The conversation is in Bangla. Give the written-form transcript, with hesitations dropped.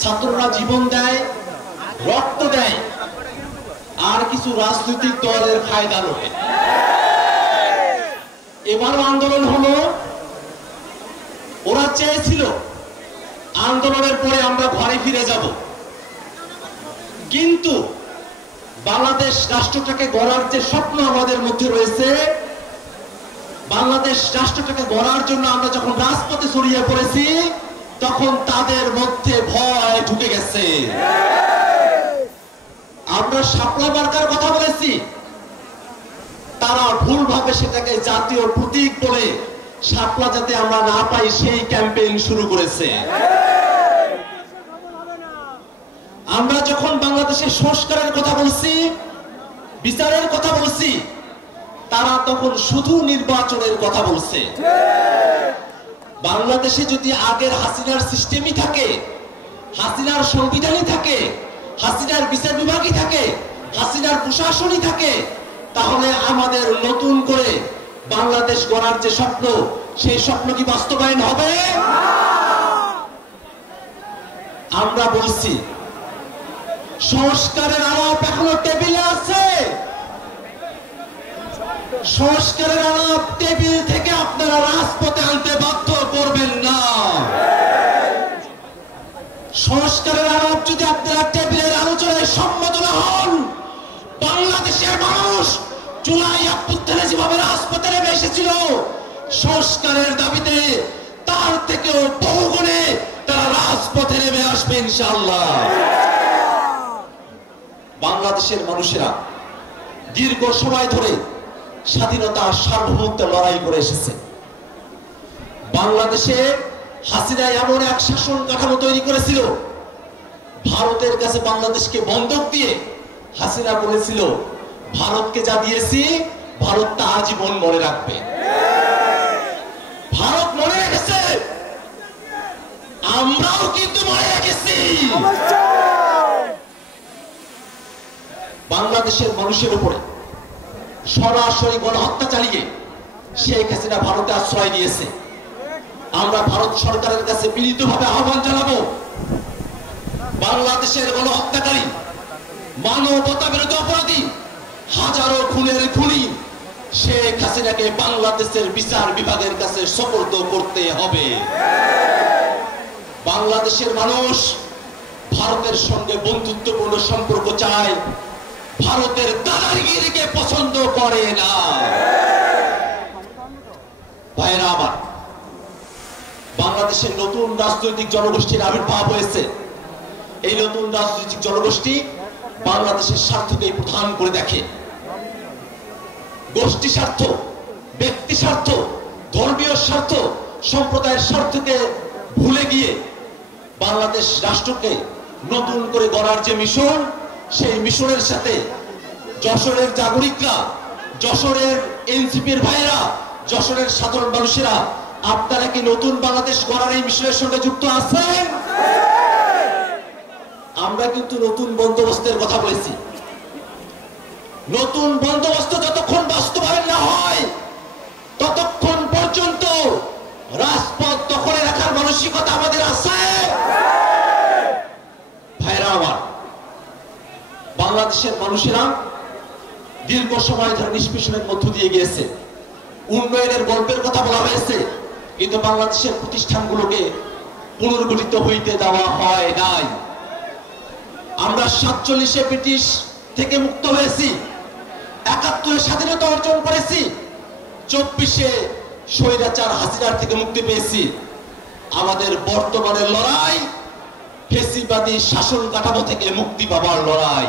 ছাত্ররা জীবন দেয়, রক্ত দেয়, আর কিছু রাজনৈতিক দলের ফায়দা লোকে। এবার আন্দোলন হলো, ওরা চেয়েছিল আন্দোলনের পরে আমরা ঘরে ফিরে যাব, কিন্তু বাংলাদেশ রাষ্ট্রটাকে গড়ার যে স্বপ্ন আমাদের মধ্যে রয়েছে, বাংলাদেশ রাষ্ট্রটাকে গড়ার জন্য আমরা যখন রাজপথে ছড়িয়ে পড়েছি, তখন তাদের মধ্যে ভয় ঢুকে গেছে। আমরা শাপলা মার্কার কথা বলেছি, তারা ভুলভাবে সেটাকে জাতীয় প্রতীক বলে শাপলা যাতে আমরা না পাই সেই ক্যাম্পেইন শুরু করেছে। আমরা যখন বাংলাদেশের সংস্কারের কথা বলছি, বিচারের কথা বলছি, তারা তখন শুধু নির্বাচনের কথা বলছে। বাংলাদেশে যদি আগের হাসিনার সিস্টেমই থাকে, হাসিনার সংবিধানই থাকে, হাসিনার বিচার বিভাগই থাকে, হাসিনার প্রশাসনই থাকে, তাহলে আমাদের নতুন করে বাংলাদেশ গড়ার যে স্বপ্ন, সেই স্বপ্ন কি বাস্তবায়ন হবে? আমরা বলছি সংস্কারের আলাপ এখনো টেবিলে আছে। সংস্কারের আলাপ টেবিল থেকে আপনারা রাজপথে আনতে বাধ্য করবেন না। সংস্কারের আলাপ যদি আপনারা টেবিলের আলোচনায় সম্মত না হন, বাংলাদেশের মানুষ জুলাই অভ্যুত্থানে যেভাবে রাজপথে নেমে এসেছিল সংস্কারের দাবিতে, তার থেকেও বহুগুণে তারা রাজপথে নেমে আসবে ইনশাআল্লাহ। বাংলাদেশের মানুষেরা দীর্ঘ সময় ধরে স্বাধীনতা সার্বভৌমত্ব লড়াই করে এসেছে। বাংলাদেশে হাসিনা এমন এক শাসন কাঠামো তৈরি করেছিল, ভারতের কাছে বাংলাদেশকে বন্ধক দিয়ে হাসিনা বলেছিল, ভারতকে যা দিয়েছি ভারত তা আজীবন মনে রাখবে। ভারত মনে রেখেছে, আমরাও কিন্তু মনে রেখেছি। বাংলাদেশের মানুষের উপরে সরাসরি গণহত্যা চালিয়ে শেখ হাসিনা ভারতে আশ্রয় দিয়েছে। আমরা ভারত সরকারের কাছে বিনীতভাবে আহ্বান জানাবো, বাংলাদেশের গণহত্যাকারী, মানবতা বিরোধী অপরাধী, হাজারো খুনের খুনি শেখ হাসিনাকে বাংলাদেশের বিচার বিভাগের কাছে সোপর্দ করতে হবে। বাংলাদেশের মানুষ ভারতের সঙ্গে বন্ধুত্বপূর্ণ সম্পর্ক চায়, ভারতের দাদাগিরিকে পছন্দ করে না। ভাইরা আমার, বাংলাদেশের নতুন রাজনৈতিক জনগোষ্ঠীর আবির্ভাব হয়েছে। এই নতুন রাজনৈতিক জনগোষ্ঠী বাংলাদেশের স্বার্থকে প্রধান করে দেখে। গোষ্ঠী স্বার্থ, ব্যক্তি স্বার্থ, ধর্মীয় স্বার্থ, সম্প্রদায়ের স্বার্থকে ভুলে গিয়ে বাংলাদেশ রাষ্ট্রকে নতুন করে গড়ার যে মিশন, সেই মিশনের সাথে যশোরের জাগরিকরা, যশোরের এনসিপির ভাইরা, যশোরের সাধারণ মানুষেরা, আপনারা কি নতুন বাংলাদেশ গড়ার এই মিশনের সঙ্গে যুক্ত আছেন? আমরা কিন্তু নতুন বন্দোবস্তের কথা বলেছি। নতুন বন্দোবস্ত যতক্ষণ বাস্তবায়ন না হয়, ততক্ষণ পর্যন্ত রাজপথ দখলে রাখার মানসিকতা আমাদের আছে। ভাইরা আমার, বাংলাদেশের মানুষেরা দীর্ঘ সময় ধরে নিষ্পেষণের মধ্য দিয়ে গিয়েছে। উন্নয়নের গল্পের কথা বলা হয়েছে, কিন্তু বাংলাদেশের প্রতিষ্ঠানগুলোকে পুনর্গঠিত হইতে দেওয়া হয় নাই। আমরা 47-এ ব্রিটিশ থেকে মুক্ত হয়েছি, 71-এ স্বাধীনতা অর্জন করেছি, 24-এ স্বৈরাচার হাসিনার থেকে মুক্তি পেয়েছি। আমাদের বর্তমানের লড়াই ফ্যাসিবাদী শাসন কাঠামো থেকে মুক্তি পাওয়ার লড়াই।